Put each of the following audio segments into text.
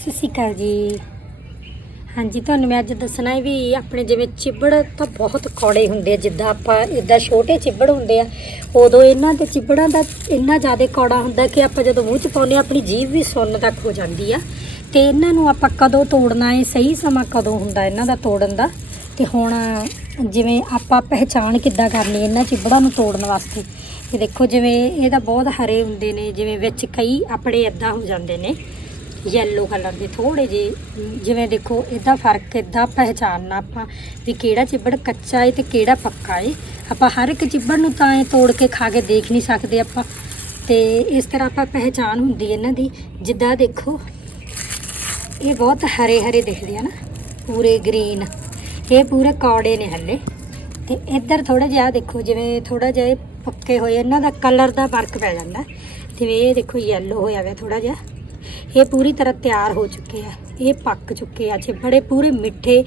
ਸਤਿ ਸ਼੍ਰੀ ਅਕਾਲ ਜੀ। ਹਾਂਜੀ, ਤੁਹਾਨੂੰ ਮੈਂ ਅੱਜ ਦੱਸਣਾ ਹੈ ਵੀ ਆਪਣੇ ਜਿਵੇਂ ਚਿੱਬੜ ਤਾਂ ਬਹੁਤ ਕੌੜੇ ਹੁੰਦੇ ਆ, ਜਿੱਦਾਂ ਆਪਾਂ ਇਦਾਂ ਛੋਟੇ ਚਿੱਬੜ ਹੁੰਦੇ ਆ, ਉਦੋਂ ਇਹਨਾਂ ਦੇ ਚਿੱਬੜਾਂ ਦਾ ਇੰਨਾ ਜ਼ਿਆਦਾ ਕੌੜਾ ਹੁੰਦਾ ਕਿ ਆਪਾਂ ਜਦੋਂ ਮੂੰਹ 'ਚ ਪਾਉਂਦੇ ਹਾਂ, ਆਪਣੀ ਜੀਭ ਵੀ ਸੁੰਨ ਤੱਕ ਹੋ ਜਾਂਦੀ ਆ। ਤੇ ਇਹਨਾਂ ਨੂੰ ਆਪਾਂ ਕਦੋਂ ਤੋੜਨਾ ਹੈ, ਸਹੀ ਸਮਾਂ ਕਦੋਂ ਹੁੰਦਾ ਇਹਨਾਂ ਦਾ ਤੋੜਨ ਦਾ? ਤੇ ਹੁਣ ਜਿਵੇਂ ਆਪਾਂ ਪਹਿਚਾਣ ਕਿੱਦਾਂ ਕਰਨੀ ਇਹਨਾਂ ਚਿੱਬੜਾਂ ਨੂੰ ਤੋੜਨ ਵਾਸਤੇ? ਇਹ ਦੇਖੋ, ਜਿਵੇਂ ਇਹਦਾ ਬਹੁਤ ਹਰੇ ਹੁੰਦੇ ਨੇ, ਜਿਵੇਂ ਵਿੱਚ ਕਈ ਆਪਣੇ ਇਦਾਂ ਹੋ ਜਾਂਦੇ ਨੇ। ਯੈਲੋ ਕਲਰ ਦੇ ਥੋੜੇ ਜੇ ਜਿਵੇਂ ਦੇਖੋ ਇਹਦਾ ਫ਼ਰਕ ਇਦਾਂ ਪਹਿਚਾਨਣਾ ਆਪਾਂ ਵੀ ਕਿਹੜਾ ਚਿੱਬੜ ਕੱਚਾ ਹੈ ਤੇ ਕਿਹੜਾ ਪੱਕਾ ਹੈ ਆਪਾਂ ਹਰ ਇੱਕ ਚਿੱਬੜ ਨੂੰ ਤਾਂ ਇਹ ਤੋੜ ਕੇ ਖਾ ਕੇ ਦੇਖ ਨਹੀਂ ਸਕਦੇ ਆਪਾਂ। ਤੇ ਇਸ ਤਰ੍ਹਾਂ ਆਪਾਂ ਪਹਿਚਾਨ ਹੁੰਦੀ ਇਹਨਾਂ ਦੀ। ਜਿੱਦਾਂ ਦੇਖੋ, ਇਹ ਬਹੁਤ ਹਰੇ ਹਰੇ ਦਿਖਦੇ ਆ ਨਾ, ਪੂਰੇ ਗ੍ਰੀਨ ਇਹ ਪੂਰੇ ਕੌੜੇ ਨੇ ਹੱਲੇ। ਤੇ ਇੱਧਰ ਥੋੜਾ ਜਿਹਾ ਦੇਖੋ, ਜਿਵੇਂ ਥੋੜਾ ਜਿਹਾ ਪੱਕੇ ਹੋਏ, ਇਹਨਾਂ ਦਾ ਕਲਰ ਦਾ ਫ਼ਰਕ ਪੈ ਜਾਂਦਾ। ਜਿਵੇਂ ਇਹ ਦੇਖੋ ਯੈਲੋ ਹੋਇਆ ਹੋਇਆ ਥੋੜਾ ਜਿਹਾ। ਇਹ ਪੂਰੀ ਤਰ੍ਹਾਂ ਤਿਆਰ ਹੋ ਚੁੱਕੇ ਆ। ਇਹ ਪੱਕ ਚੁੱਕੇ ਆ ਜੇ ਬੜੇ ਪੂਰੇ ਮਿੱਠੇ,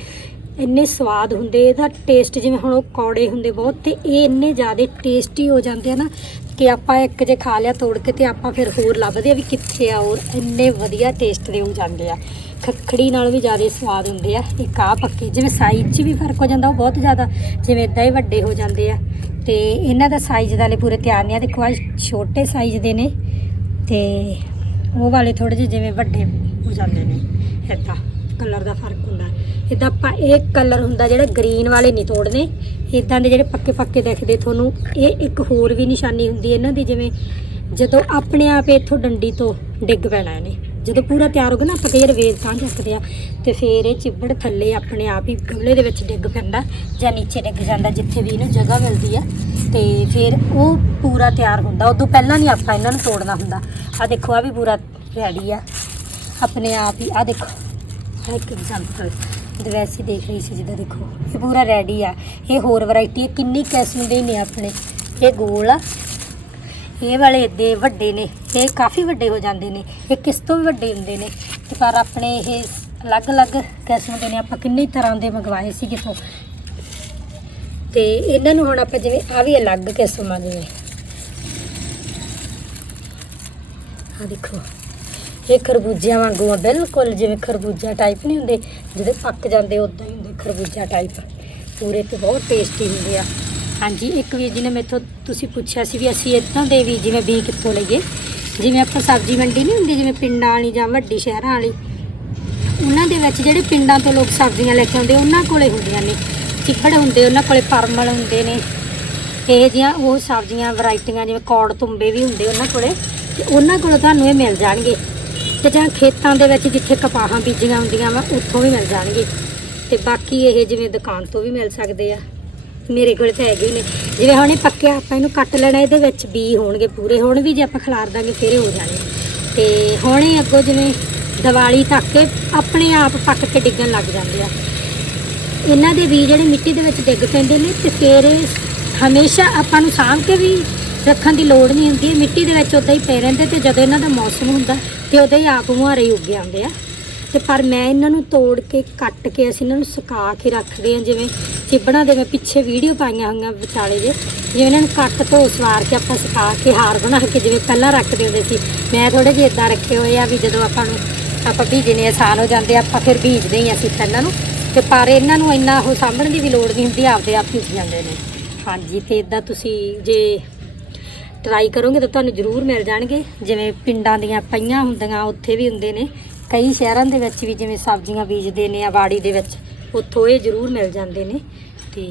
ਇੰਨੇ ਸਵਾਦ ਹੁੰਦੇ, ਇਹਦਾ ਟੇਸਟ ਜਿਵੇਂ ਹੁਣ ਉਹ ਕੌੜੇ ਹੁੰਦੇ ਬਹੁਤ ਤੇ ਇਹ ਇੰਨੇ ਜ਼ਿਆਦਾ ਟੇਸਟੀ ਹੋ ਜਾਂਦੇ ਆ ਨਾ ਕਿ ਆਪਾਂ ਇੱਕ ਜੇ ਖਾ ਲਿਆ ਤੋੜ ਕੇ ਤੇ ਆਪਾਂ ਫਿਰ ਹੋਰ ਲੱਭਦੇ ਆ ਵੀ ਕਿੱਥੇ ਆ ਹੋਰ ਇੰਨੇ ਵਧੀਆ ਟੇਸਟ ਦੇ ਹੋ ਜਾਂਦੇ ਆ। ਖੱਖੜੀ ਨਾਲ ਵੀ ਜ਼ਿਆਦਾ ਸਵਾਦ ਹੁੰਦੇ ਆ। ਇੱਕ ਆ ਪੱਕੇ, ਜਿਵੇਂ ਸਾਈਜ਼ 'ਚ ਵੀ ਫ਼ਰਕ ਹੋ ਜਾਂਦਾ, ਉਹ ਬਹੁਤ ਜ਼ਿਆਦਾ ਜਿਵੇਂ ਇਦਾਂ ਹੀ ਵੱਡੇ ਹੋ ਜਾਂਦੇ ਆ। ਤੇ ਇਹਨਾਂ ਦਾ ਸਾਈਜ਼ ਦਾ ਲਈ ਪੂਰੇ ਤਿਆਰ ਨਹੀਂ ਆ, ਦੇਖੋ ਆ ਛੋਟੇ ਸਾਈਜ਼ ਦੇ ਨੇ ਤੇ ਉਹ ਵਾਲੇ ਥੋੜੇ ਜਿਹੇ ਜਿਵੇਂ ਵੱਡੇ ਹੋ ਜਾਂਦੇ ਨੇ, ਇਦਾਂ ਕਲਰ ਦਾ ਫ਼ਰਕ ਹੁੰਦਾ। ਇਦਾਂ ਆਪਾਂ ਇਹ ਕਲਰ ਹੁੰਦਾ ਜਿਹੜਾ ਗ੍ਰੀਨ ਵਾਲੇ ਨਹੀਂ ਤੋੜਨੇ, ਇਦਾਂ ਦੇ ਜਿਹੜੇ ਪੱਕੇ ਪੱਕੇ ਦਿਖਦੇ ਤੁਹਾਨੂੰ, ਇਹ ਇੱਕ ਹੋਰ ਵੀ ਨਿਸ਼ਾਨੀ ਹੁੰਦੀ ਹੈ ਇਹਨਾਂ ਦੀ, ਜਿਵੇਂ ਜਦੋਂ ਆਪਣੇ ਆਪ ਇੱਥੋਂ ਡੰਡੀ ਤੋਂ ਡਿੱਗ ਪੈਣਾ ਇਹਨੇ। ਜਦੋਂ ਪੂਰਾ ਤਿਆਰ ਹੋ ਗਿਆ ਨਾ, ਆਪਾਂ ਫੇਰ ਵੇਲ ਤਾਂ ਚੱਕਦੇ ਆ ਤੇ ਫੇਰ ਇਹ ਚਿੱਬੜ ਥੱਲੇ ਆਪਣੇ ਆਪ ਹੀ ਗਮਲੇ ਦੇ ਵਿੱਚ ਡਿੱਗ ਪੈਂਦਾ ਜਾਂ ਨੀਚੇ ਡਿੱਗ ਜਾਂਦਾ, ਜਿੱਥੇ ਵੀ ਇਹਨੂੰ ਜਗ੍ਹਾ ਮਿਲਦੀ ਆ। ਤੇ ਫਿਰ ਉਹ ਪੂਰਾ ਤਿਆਰ ਹੁੰਦਾ। ਉਦੋਂ ਪਹਿਲਾਂ ਨਹੀਂ ਆਪਾਂ ਇਹਨਾਂ ਨੂੰ ਤੋੜਨਾ ਹੁੰਦਾ। ਆ ਦੇਖੋ ਆ ਵੀ ਪੂਰਾ ਰੈਡੀ ਆ। ਆਪਣੇ ਆਪ ਹੀ ਆ ਦੇਖੋ। ਇੱਕ ਐਗਜ਼ਾਮਪਲ ਇਹਦੇ ਦੇਖ ਰਹੀ ਸੀ, ਜਿੱਦਾਂ ਦੇਖੋ, ਇਹ ਪੂਰਾ ਰੈਡੀ ਆ। ਇਹ ਹੋਰ ਵੈਰਾਈਟੀ ਹੈ ਕਿੰਨੀ ਕਿਸਮ ਦੇ ਨੇ ਆਪਣੇ। ਇਹ ਗੋਲ ਆ। ਇਹ ਵਾਲੇ ਏਡੇ ਵੱਡੇ ਨੇ, ਇਹ ਕਾਫੀ ਵੱਡੇ ਹੋ ਜਾਂਦੇ ਨੇ, ਇਹ ਕਿਸ ਤੋਂ ਵੀ ਵੱਡੇ ਹੁੰਦੇ ਨੇ? ਤੇ ਪਰ ਆਪਣੇ ਇਹ ਅਲੱਗ-ਅਲੱਗ ਕਿਸਮ ਦੇ ਨੇ, ਆਪਾਂ ਕਿੰਨੀ ਤਰ੍ਹਾਂ ਦੇ ਮੰਗਵਾਏ ਸੀ ਕਿਥੋਂ? ਤੇ ਇਹਨਾਂ ਨੂੰ ਹੁਣ ਆਪਾਂ ਜਿਵੇਂ ਆ ਵੀ ਅਲੱਗ ਕਿਸਮ ਆ ਜਿਵੇਂ ਆ ਦੇਖੋ, ਇਹ ਖਰਬੂਜਿਆਂ ਵਾਂਗੂ ਆ, ਬਿਲਕੁਲ ਜਿਵੇਂ ਖਰਬੂਜਾ ਟਾਈਪ ਨਹੀਂ ਹੁੰਦੇ ਜਦੋਂ ਪੱਕ ਜਾਂਦੇ ਉਦਾਂ ਹੀ ਹੁੰਦੇ ਖਰਬੂਜਾ ਟਾਈਪ ਪੂਰੇ ਤੇ ਬਹੁਤ ਟੇਸਟੀ ਹੁੰਦੇ ਆ। ਹਾਂਜੀ, ਇੱਕ ਵੀਰ ਜੀ ਨੇ ਮੈਥੋਂ ਤੁਸੀਂ ਪੁੱਛਿਆ ਸੀ ਵੀ ਅਸੀਂ ਇੱਦਾਂ ਦੇ ਵੀ ਜਿਵੇਂ ਬੀ ਕਿੱਥੋਂ ਲਈਏ, ਜਿਵੇਂ ਆਪਾਂ ਸਬਜ਼ੀ ਮੰਡੀ ਨਹੀਂ ਹੁੰਦੀ, ਜਿਵੇਂ ਪਿੰਡਾਂ ਵਾਲੀ ਜਾਂ ਵੱਡੀ ਸ਼ਹਿਰਾਂ ਵਾਲੀ, ਉਹਨਾਂ ਦੇ ਵਿੱਚ ਜਿਹੜੇ ਪਿੰਡਾਂ ਤੋਂ ਲੋਕ ਸਬਜ਼ੀਆਂ ਲੈ ਕੇ ਆਉਂਦੇ, ਉਹਨਾਂ ਕੋਲੇ ਹੁੰਦੀਆਂ ਨੇ। ਚਿੱਬੜ ਹੁੰਦੇ, ਉਹਨਾਂ ਕੋਲੇ ਪਰਮਲ ਹੁੰਦੇ ਨੇ। ਇਹ ਜਿਹੀਆਂ ਉਹ ਸਬਜ਼ੀਆਂ, ਵੈਰਾਈਟੀਆਂ ਜਿਵੇਂ ਕੌੜ ਤੁੰਬੇ ਵੀ ਹੁੰਦੇ ਉਹਨਾਂ ਕੋਲੇ, ਤੇ ਉਹਨਾਂ ਕੋਲ ਤੁਹਾਨੂੰ ਇਹ ਮਿਲ ਜਾਣਗੇ। ਤੇ ਜਾਂ ਖੇਤਾਂ ਦੇ ਵਿੱਚ ਜਿੱਥੇ ਕਪਾਹਾਂ ਬੀਜੀਆਂ ਹੁੰਦੀਆਂ ਵਾ, ਉੱਥੋਂ ਵੀ ਮਿਲ ਜਾਣਗੇ। ਤੇ ਬਾਕੀ ਇਹ ਜਿਵੇਂ ਦੁਕਾਨ ਤੋਂ ਵੀ ਮਿਲ ਸਕਦੇ ਆ। ਮੇਰੇ ਕੋਲ ਤਾਂ ਹੈਗੇ ਹੀ ਨੇ। ਜਿਵੇਂ ਹੁਣ ਇਹ ਪੱਕਿਆ ਆਪਾਂ ਇਹਨੂੰ ਕੱਟ ਲੈਣਾ, ਇਹਦੇ ਵਿੱਚ ਬੀ ਹੋਣਗੇ ਪੂਰੇ। ਹੁਣ ਵੀ ਜੇ ਆਪਾਂ ਖਿਲਾਰ ਦਾਂਗੇ, ਫੇਰ ਇਹ ਹੋ ਜਾਣੇ। ਤੇ ਹੁਣ ਇਹ ਅੱਗੋਂ ਜਿਵੇਂ ਦੀਵਾਲੀ ਤੱਕ ਇਹ ਆਪਣੇ ਆਪ ਪੱਕ ਕੇ ਡਿੱਗਣ ਲੱਗ ਜਾਂਦੇ ਆ। ਇਹਨਾਂ ਦੇ ਬੀਜ ਜਿਹੜੇ ਮਿੱਟੀ ਦੇ ਵਿੱਚ ਡਿੱਗ ਪੈਂਦੇ ਨੇ ਤੇ ਫਿਰ ਹਮੇਸ਼ਾ ਆਪਾਂ ਨੂੰ ਸਾਂਭ ਕੇ ਵੀ ਰੱਖਣ ਦੀ ਲੋੜ ਨਹੀਂ ਹੁੰਦੀ। ਮਿੱਟੀ ਦੇ ਵਿੱਚ ਉਦਾਂ ਹੀ ਪਏ ਰਹਿੰਦੇ ਤੇ ਜਦੋਂ ਇਹਨਾਂ ਦਾ ਮੌਸਮ ਹੁੰਦਾ ਤੇ ਉਦੋਂ ਹੀ ਆਪ ਮੁਹਾਰੇ ਹੀ ਉੱਗ ਆਉਂਦੇ ਆ। ਤੇ ਪਰ ਮੈਂ ਇਹਨਾਂ ਨੂੰ ਤੋੜ ਕੇ, ਕੱਟ ਕੇ ਅਸੀਂ ਇਹਨਾਂ ਨੂੰ ਸੁਕਾ ਕੇ ਰੱਖਦੇ ਹਾਂ, ਜਿਵੇਂ ਚਿੱਬੜਾਂ ਦੇ ਮੈਂ ਪਿੱਛੇ ਵੀਡੀਓ ਪਾਈਆਂ ਹੋਈਆਂ ਵਿਚਾਲੇ ਜੇ, ਜਿਵੇਂ ਇਹਨਾਂ ਨੂੰ ਕੱਟ, ਧੋ, ਸਵਾਰ ਕੇ ਆਪਾਂ ਸੁਕਾ ਕੇ ਹਾਰ ਬਣਾ ਕੇ ਜਿਵੇਂ ਪਹਿਲਾਂ ਰੱਖਦੇ ਹੁੰਦੇ ਸੀ। ਮੈਂ ਥੋੜੇ ਜਿਹੇ ਇਦਾਂ ਰੱਖੇ ਹੋਏ ਆ ਵੀ ਜਦੋਂ ਆਪਾਂ ਨੂੰ, ਆਪਾਂ ਬੀਜਣੇ ਆਸਾਨ ਹੋ ਜਾਂਦੇ ਆਪਾਂ ਫਿਰ ਬੀਜਦੇ ਹੀ ਅਸੀਂ ਪਹਿਲਾਂ ਨੂੰ। ਤੇ ਪਰ ਇਹਨਾਂ ਨੂੰ ਇੰਨਾ ਉਹ ਸਾਂਭਣ ਦੀ ਵੀ ਲੋੜ ਨਹੀਂ ਹੁੰਦੀ, ਆਪਦੇ ਆਪ ਹੀ ਉੱਗ ਜਾਂਦੇ ਨੇ। ਹਾਂਜੀ, ਤੇ ਇਦਾਂ ਤੁਸੀਂ ਜੇ ਟਰਾਈ ਕਰੋਗੇ ਤਾਂ ਤੁਹਾਨੂੰ ਜ਼ਰੂਰ ਮਿਲ ਜਾਣਗੇ। ਜਿਵੇਂ ਪਿੰਡਾਂ ਦੀਆਂ ਪਈਆਂ ਹੁੰਦੀਆਂ, ਉੱਥੇ ਵੀ ਹੁੰਦੇ ਨੇ। ਕਈ ਸ਼ਹਿਰਾਂ ਦੇ ਵਿੱਚ ਵੀ ਜਿਵੇਂ ਸਬਜ਼ੀਆਂ ਬੀਜਦੇ ਨੇ ਆ ਬਾੜੀ ਦੇ ਵਿੱਚ, ਉੱਥੋਂ ਇਹ ਜ਼ਰੂਰ ਮਿਲ ਜਾਂਦੇ ਨੇ। ਤੇ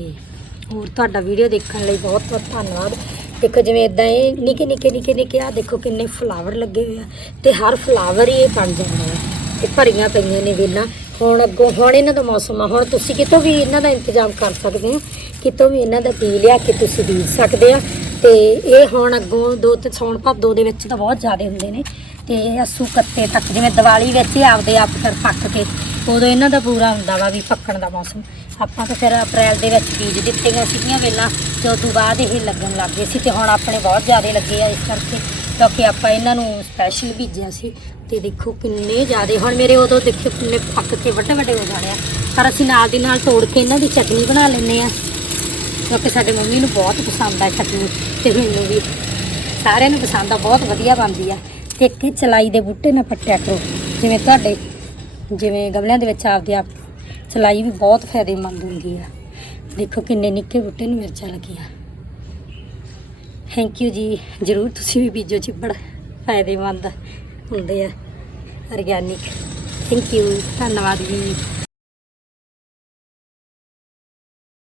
ਹੋਰ ਤੁਹਾਡਾ ਵੀਡੀਓ ਦੇਖਣ ਲਈ ਬਹੁਤ ਬਹੁਤ ਧੰਨਵਾਦ। ਦੇਖੋ ਜਿਵੇਂ ਇਦਾਂ ਇਹ ਨਿੱਕੇ ਨਿੱਕੇ ਨਿੱਕੇ ਨਿੱਕੇ ਆ ਦੇਖੋ ਕਿੰਨੇ ਫਲਾਵਰ ਲੱਗੇ ਹੋਏ ਆ ਤੇ ਹਰ ਫਲਾਵਰ ਹੀ ਇਹ ਬਣ ਜਾਂਦਾ ਹੈ ਤੇ ਭਰੀਆਂ ਪਈਆਂ ਨੇ ਵੇਲਾਂ। ਹੁਣ ਅੱਗੋਂ, ਹੁਣ ਇਹਨਾਂ ਦਾ ਮੌਸਮ ਆ, ਹੁਣ ਤੁਸੀਂ ਕਿਤੋਂ ਵੀ ਇਹਨਾਂ ਦਾ ਇੰਤਜ਼ਾਮ ਕਰ ਸਕਦੇ ਹੋ, ਕਿਤੋਂ ਵੀ ਇਹਨਾਂ ਦਾ ਬੀ ਲਿਆ ਕੇ ਤੁਸੀਂ ਬੀਜ ਸਕਦੇ ਆ ਤੇ ਇਹ ਹੁਣ ਅੱਗੋਂ ਦੋ ਤੇ ਸੌਣ ਭਾਦੋ ਦੇ ਵਿੱਚ ਤਾਂ ਬਹੁਤ ਜ਼ਿਆਦਾ ਹੁੰਦੇ ਨੇ। ਤੇ ਅੱਸੂ ਕੱਤੇ ਤੱਕ, ਜਿਵੇਂ ਦੀਵਾਲੀ ਵਿੱਚ ਹੀ ਆਪਦੇ ਆਪ ਫਿਰ ਪੱਕ ਕੇ ਉਦੋਂ ਇਹਨਾਂ ਦਾ ਪੂਰਾ ਹੁੰਦਾ ਵਾ ਵੀ ਪੱਕਣ ਦਾ ਮੌਸਮ। ਆਪਾਂ ਤਾਂ ਫਿਰ ਅਪ੍ਰੈਲ ਦੇ ਵਿੱਚ ਬੀਜ ਦਿੱਤੀਆਂ ਸੀਗੀਆਂ ਵੇਲਾਂ ਤੇ ਉਸ ਤੋਂ ਬਾਅਦ ਇਹ ਲੱਗਣ ਲੱਗ ਗਏ ਸੀ ਤੇ ਹੁਣ ਆਪਣੇ ਬਹੁਤ ਜ਼ਿਆਦਾ ਲੱਗੇ ਆ ਇਸ ਕਰਕੇ ਕਿਉਂਕਿ ਆਪਾਂ ਇਹਨਾਂ ਨੂੰ ਸਪੈਸ਼ਲ ਬੀਜਿਆ ਸੀ ਤੇ ਦੇਖੋ ਕਿੰਨੇ ਜ਼ਿਆਦੇ, ਹੁਣ ਮੇਰੇ ਉਦੋਂ ਦੇਖਿਓ ਕਿੰਨੇ ਪੱਕ ਕੇ ਵੱਡੇ ਵੱਡੇ ਹੋ ਜਾਣੇ ਆ। ਪਰ ਅਸੀਂ ਨਾਲ ਦੀ ਨਾਲ ਤੋੜ ਕੇ ਇਹਨਾਂ ਦੀ ਚਟਨੀ ਬਣਾ ਲੈਂਦੇ ਆ। ਕਿਉਂਕਿ ਸਾਡੇ ਮੰਮੀ ਨੂੰ ਬਹੁਤ ਪਸੰਦ ਆ ਚਟਨੀ ਤੇ ਮੈਨੂੰ ਵੀ ਸਾਰਿਆਂ ਨੂੰ ਪਸੰਦ ਆ, ਬਹੁਤ ਵਧੀਆ ਬਣਦੀ ਆ। ਇੱਕ ਇਹ ਚਲਾਈ ਦੇ ਬੂਟੇ ਨਾਲ ਪੱਟਿਆ ਕਰੋ। ਜਿਵੇਂ ਤੁਹਾਡੇ, ਜਿਵੇਂ ਗਮਲਿਆਂ ਦੇ ਵਿੱਚ ਆਪਦੇ ਆਪ ਚਲਾਈ ਵੀ ਬਹੁਤ ਫਾਇਦੇਮੰਦ ਹੁੰਦੀ ਆ। ਦੇਖੋ ਕਿੰਨੇ ਨਿੱਕੇ ਬੂਟੇ ਨੂੰ ਮਿਰਚਾਂ ਲੱਗੀਆਂ। ਥੈਂਕ ਯੂ ਜੀ। ਜਰੂਰ ਤੁਸੀਂ ਵੀ ਬੀਜੋ ਚਿੱਬੜ ਫਾਇਦੇਮੰਦ ਹੁੰਦੇ ਆ। ਆਰਗੈਨਿਕ ਥੈਂਕ ਯੂ ਧੰਨਵਾਦ ਜੀ।